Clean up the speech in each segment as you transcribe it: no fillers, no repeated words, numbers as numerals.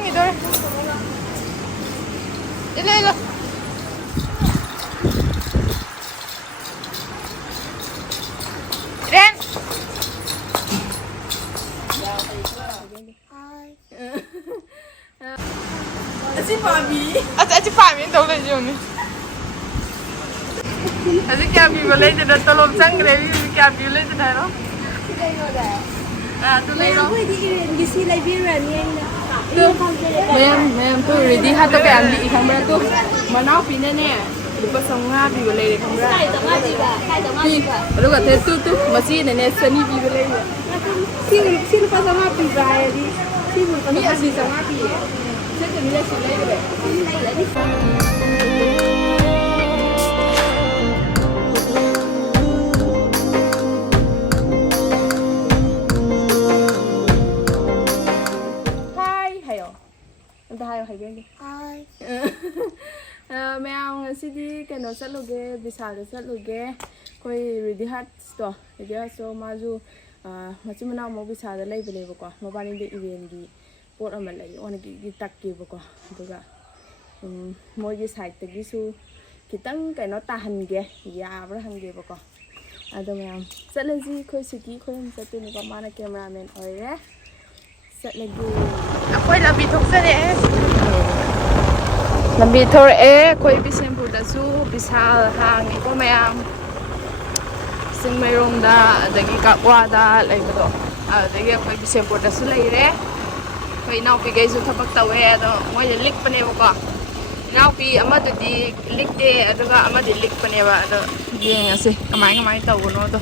ꯆꯪꯈꯤꯗꯣꯔꯦ ꯏꯜꯂꯣ ꯏꯜꯂꯣ ꯏꯔꯦꯟ ꯑꯁꯤ ꯄꯥꯝꯃꯤ ꯑꯁꯤ ꯄꯥꯝꯃꯤꯅ ꯇꯧ ꯂꯩꯁꯤ ꯌꯦꯡꯉꯨꯅꯦ ꯍꯧꯖꯤꯛ ꯀꯌꯥ ꯄꯤꯕ ꯂꯩꯗꯅ ꯇꯣꯂꯣꯞ ꯆꯪꯈ꯭ꯔꯦ ꯍꯧꯖꯤꯛ ꯀꯌꯥ ꯄꯤꯕ ꯂꯩꯗꯅ ꯍꯥꯏꯔꯣ ꯑꯗꯨ ꯂꯩꯔꯣ ꯑꯩꯈꯣꯏꯗꯤ ꯏꯔꯦꯟꯒꯤ ꯁꯤ ꯂꯩꯕꯤꯔꯅꯤ ꯑꯩꯅ ꯃꯌꯥꯝ ꯇꯨ ꯔꯦꯗꯤ ꯍꯥꯠꯇ ꯀꯌꯥꯝ ꯂꯤꯛꯏ ꯈꯪꯕ꯭ꯔꯥ ꯇꯨ ꯃꯅꯥꯎꯄꯤꯅꯅꯦ ꯂꯨꯄꯥ 500 ꯄꯤꯕ ꯂꯩꯔꯦ ꯈꯪꯕ꯭ꯔꯥ ꯑꯗꯨꯒ ꯇꯨ ꯃꯆꯦꯅꯅꯦ 200 ꯄꯤꯕ ꯂꯩꯔꯦ ꯁꯤ ꯂꯨꯄꯥ 500 ꯄꯤꯕ ꯍꯥꯏꯔꯗꯤ ꯁꯤꯕꯨ ꯂꯨꯄꯥ ꯃꯤ 500 ꯑꯁꯤ ꯄꯤꯕ 500 ꯄꯤꯌꯦ ꯁꯦꯠꯇ ꯃꯤ ꯑꯁꯤ ꯂꯩꯔꯦ ꯑꯝꯇ ꯍꯥꯏꯌꯣ ꯍꯥꯏꯕꯤꯔꯒꯦ ꯃꯌꯥꯝ ꯉꯁꯤꯗꯤ ꯀꯩꯅꯣ ꯆꯠꯂꯨꯒꯦ ꯕꯤꯁꯥꯜꯗ ꯆꯠꯂꯨꯒꯦ ꯑꯩꯈꯣꯏ ꯔꯦꯗꯤ ꯍꯥꯔꯠꯁꯇꯣ ꯃꯥꯁꯨ ꯃꯆꯤꯟ ꯃꯅꯥꯎ ꯑꯃꯨꯛ ꯕꯤꯁꯥꯜꯗ ꯂꯩꯕꯅꯦꯕꯀꯣ ꯃꯕꯥꯅꯤꯗ ꯏꯚꯦꯟꯒꯤ ꯄꯣꯠ ꯑꯃ ꯂꯩ ꯇꯛꯀꯦꯕꯀꯣ ꯑꯗꯨꯒ ꯃꯣꯏꯒꯤ ꯁꯥꯏꯠꯇꯒꯤꯁꯨ ꯈꯤꯇꯪ ꯀꯩꯅꯣ ꯇꯥꯍꯟꯒꯦ ꯌꯥꯕ꯭ꯔꯥ ꯍꯪꯒꯦꯕꯀꯣ ꯑꯗꯣ ꯃꯌꯥꯝ ꯆꯠꯂꯁꯤ ꯑꯩꯈꯣꯏ ꯁꯤꯒꯤ ꯑꯩꯈꯣꯏ ꯑꯃ ꯆꯠꯇꯣꯏꯅꯤꯀꯣ ꯃꯥꯅ ꯀꯦꯃꯦꯔꯥꯃꯦꯟ ꯑꯣꯏꯔꯦ ꯆꯠꯂꯒꯦ ꯑꯩꯈꯣꯏ ꯂꯝꯕꯤ ꯊꯣꯛꯆꯔꯛꯑꯦ ꯂꯝꯕꯤ ꯊꯣꯔꯛꯑꯦ ꯑꯩꯈꯣꯏ ꯕꯤꯁꯦꯝꯄꯨꯔꯗꯁꯨ ꯕꯤꯁꯥꯜ ꯍꯥꯡꯉꯤꯀꯣ ꯃꯌꯥꯝ ꯆꯤꯡꯃꯩꯔꯣꯡꯗ ꯑꯗꯒꯤ ꯀꯛꯋꯥꯗ ꯂꯩꯕꯗꯣ ꯑꯗꯨꯗꯒꯤ ꯑꯩꯈꯣꯏ ꯕꯤꯁꯦꯝꯄꯨꯔꯗꯁꯨ ꯂꯩꯔꯦ ꯑꯩꯈꯣꯏ ꯏꯅꯥꯎꯄꯤꯈꯩꯁꯨ ꯊꯕꯛ ꯇꯧꯋꯦ ꯑꯗꯣ ꯃꯣꯏꯗ ꯂꯤꯛꯄꯅꯦꯕꯀꯣ ꯏꯅꯥꯎꯄꯤ ꯑꯃꯗꯨꯗꯤ ꯂꯤꯛꯇꯦ ꯑꯗꯨꯒ ꯑꯃꯗꯤ ꯂꯤꯛꯄꯅꯦꯕ ꯑꯗꯣ ꯌꯦꯡꯉꯁꯤ ꯀꯃꯥꯏꯅ ꯇꯧꯕꯅꯣꯗꯣ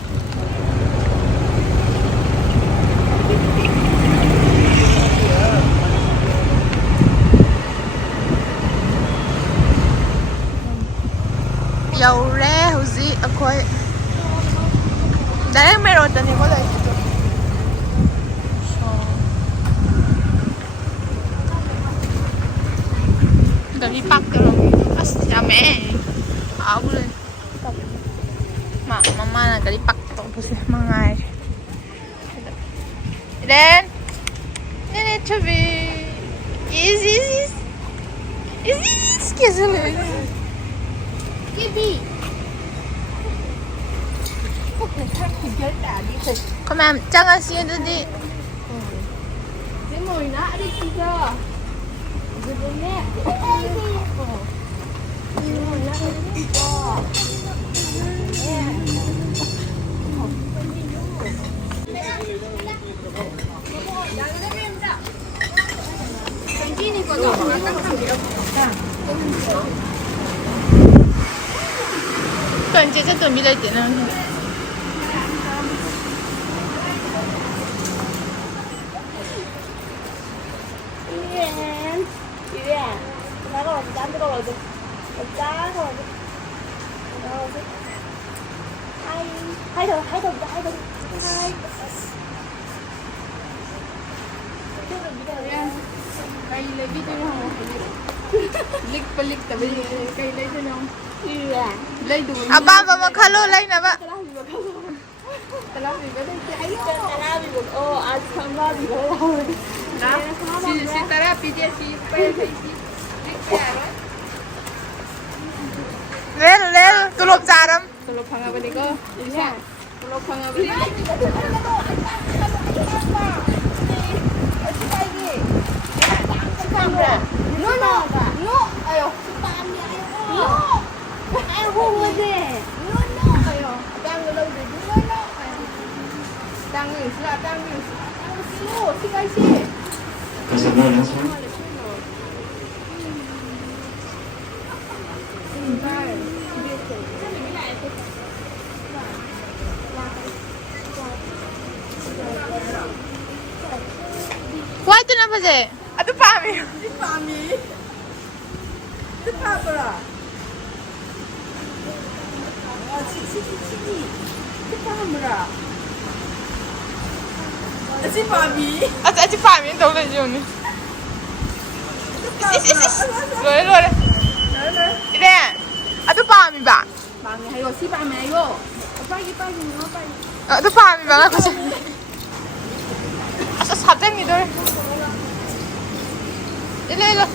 ꯌꯧꯔꯦ ꯍꯧꯖꯤꯛ ꯑꯩꯈꯣꯏ ꯗꯥꯏꯔꯦꯛ ꯃꯦꯔꯣꯠꯇꯅꯤꯀꯣ ꯂꯩꯔꯤꯗꯣ ꯒꯥꯔꯤ ꯄꯥꯛ ꯇꯧꯔꯝꯃꯤ ꯑꯁ ꯌꯥꯝꯃꯦ ꯑꯥꯎꯔꯦ ꯃꯃꯥꯅ ꯒꯥꯔꯤ ꯄꯥꯛ ꯇꯧꯕꯁꯦ ꯃꯉꯥꯏꯔꯦ Eren Nene tabi İz gezilir Gibi Come on, jangan sih tadi. Dia mau nak ada tiga. Sebenarnya. Dia mau nak ada tiga. Ini kok tak Kan je tu bila je nak. Hai đâu. Cây lấy cái không? Lik tapi cây lấy cái không? Iya. Lấy đủ. Apa kalau lấy nè ba? Kalau asal di bawah. Si terapi dia si Lel, tulog jaram. Tulog hanga ba niko? Iya. Tulog hanga ba niko? No. Ayo. No. Ayo deh. No. Ayo. Tang lâu rồi. No. Tang ni sila. No. Sikay siya. Why tu nak apa? Aduh pami. Itu apa? Sini. Itu apa? Aci pami. Aci pami tahu dah je ni. Lore. Ini. Aduh pami ba? Pami ayo si pami ayo. Pagi. Aduh pami ba aku. Asa sadang ni dor. 일로 일로.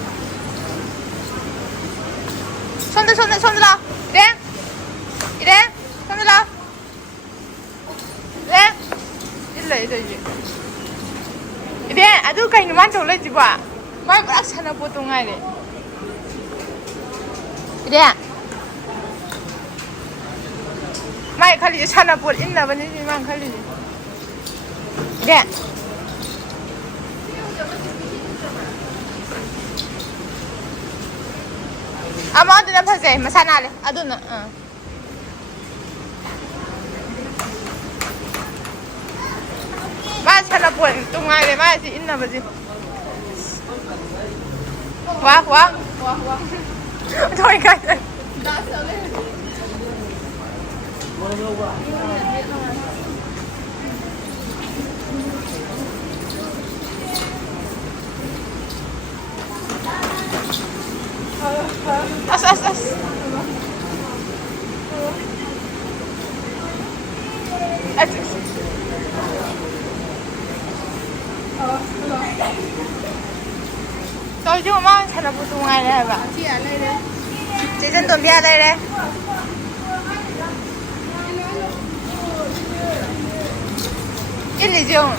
손들 손들어. 이래. 손들어. 이래. 일로 이제. 이래. 아주 그냥 만져 올라지 봐. 말 딱 사나 보통 아래. 이래. 말 칼리지 사나 보 있나 보니 만 칼리지. 이래. 아무한테나 파세 마사나래 아도나 마 살아본 동아래 마지 있나 보지 와 저기가 As. Tôi chứ mà thật là bút tung ngay đây bà. Chị dân tuần bia đây đây. Ít gì chưa?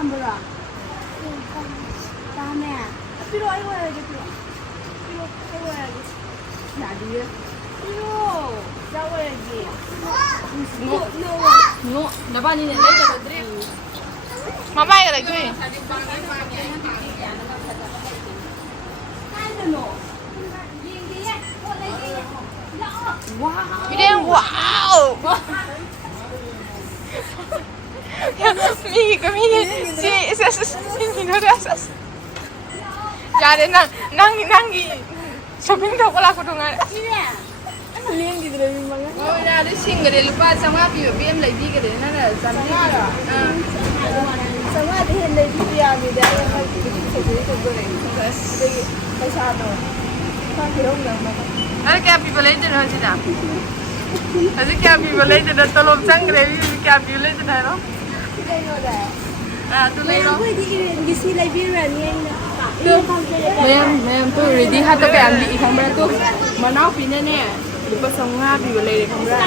뭐야? 다음에 필요 이거 해야지 필요 이거 해야지 나디에 필요 잡아야지 No, 나반이네 내가 드려. 마마이가 돼 그래. 이래 와우. 미기 ya deh nanggi shopping dah kalau aku dengar Liang di dalam mana? Oh, ya ada single deh lupa sama BM lagi ke deh, nana sama dia. Sama ada yang lagi dia ada yang lagi itu goreng. Jadi macam apa? Kau kira orang ada kayak people legend ada sih dah ada kayak people legend ada tolong sangre kayak people legend ada tu lelo 왜 di sini librarian ni Ma'am, tôi ready hát tất cả anh bị không ra tôi mà nó phi nè nè có xong nga bị vào đây không ra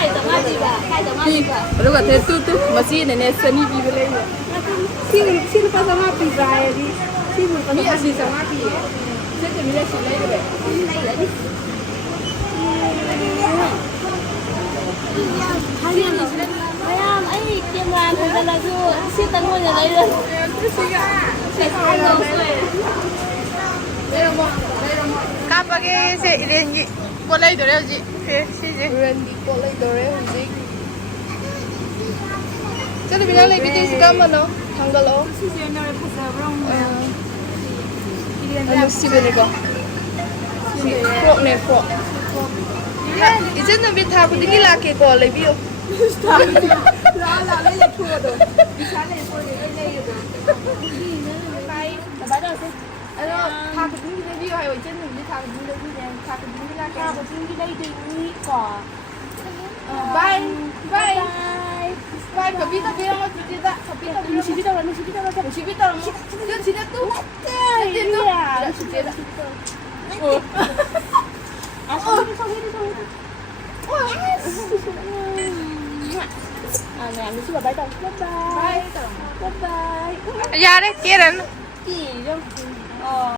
thì lúc thế tôi mà xí này nè sunny bị vào đây sini pas sama pizza ya di sini pas mi así sama pi sẽ thì mình sẽ lấy được Ayam, ay, kiaman, hanggang lagu, sitan mo niya na yun. kapag si ilengi boleh dulu ji si ji Randy kolay dore hundik. Jadi bilang lagi di sekarang mana? Tanggal oh. Ano si Benigo? Frog ne frog. Ijen na bit ha pudi kila ke ko le bio. Lala, lele tua do. Bisa le po le lele do. Kai, sabay daw si. Ano, ha pudi le bio hay ijen na bit ha pudi le bio ne. Ha pudi kila ke. Ka po tinggi dai dai ko. Bye. Bye, kapita bilang mo kapita. Kapita bilang. Musibita wala, musibita wala. Musibita mo. Diyan sila tu. Iya. Sila. Nè, mình xin bye bye. Bye bye. ya deh kira Gì đâu.